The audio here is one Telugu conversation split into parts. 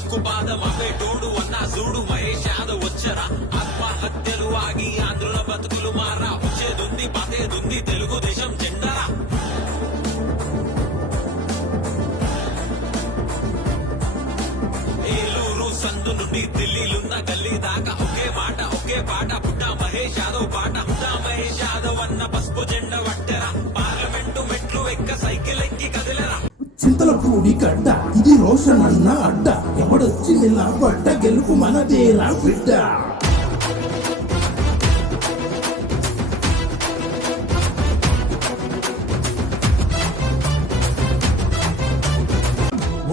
ఉక్కు పాదం అవేటోడు అన్నా చూడు మహేష్ యాదవ్ వచ్చరా ఆత్మహత్యలు ఆగి ఆంధ్రుల బతుకులు మారా వచ్చేదుంది పదేదుంది తెలుగుదేశం జెండరా ఏలూరు సందు నుండి ఢిల్లీలున్న గల్లీ దాకా ఒకే మాట ఒకే పాట పుట్టా మహేష్ యాదవ్ పాట పుట్టా మహేష్ యాదవ్ అన్న పసుపు జెండ పట్టెరా పార్లమెంటు మెట్లు ఎక్క సైకిల్ ఎక్కి కదిలేరా చింతల పూడి గడ్డ ఇది రోషన్ అన్న అడ్డ ఎవడొచ్చి నిలబడ్డ గెలుపు మనదేరా బిడ్డ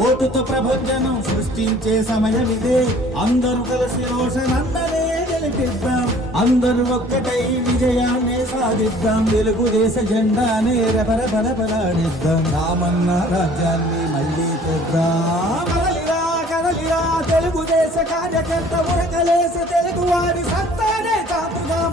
ఓటుతో ప్రభంజనం సృష్టించే సమయం ఇదే అందరూ కలిసి రోషన్ అన్ననే గెలిపిద్దాం అందరూ ఒక్కటై విజయాన్ని సాధిద్దాం తెలుగుదేశ జెండానే రెపరెపరెపలాడిద్దాం రామన్న రాజ్యాన్ని మళ్ళీ తెద్దాం కదలిరా కదలిరా తెలుగుదేశ కార్యకర్త ఉరకలేసి తెలుగు వారి సత్తానే చాటుదాం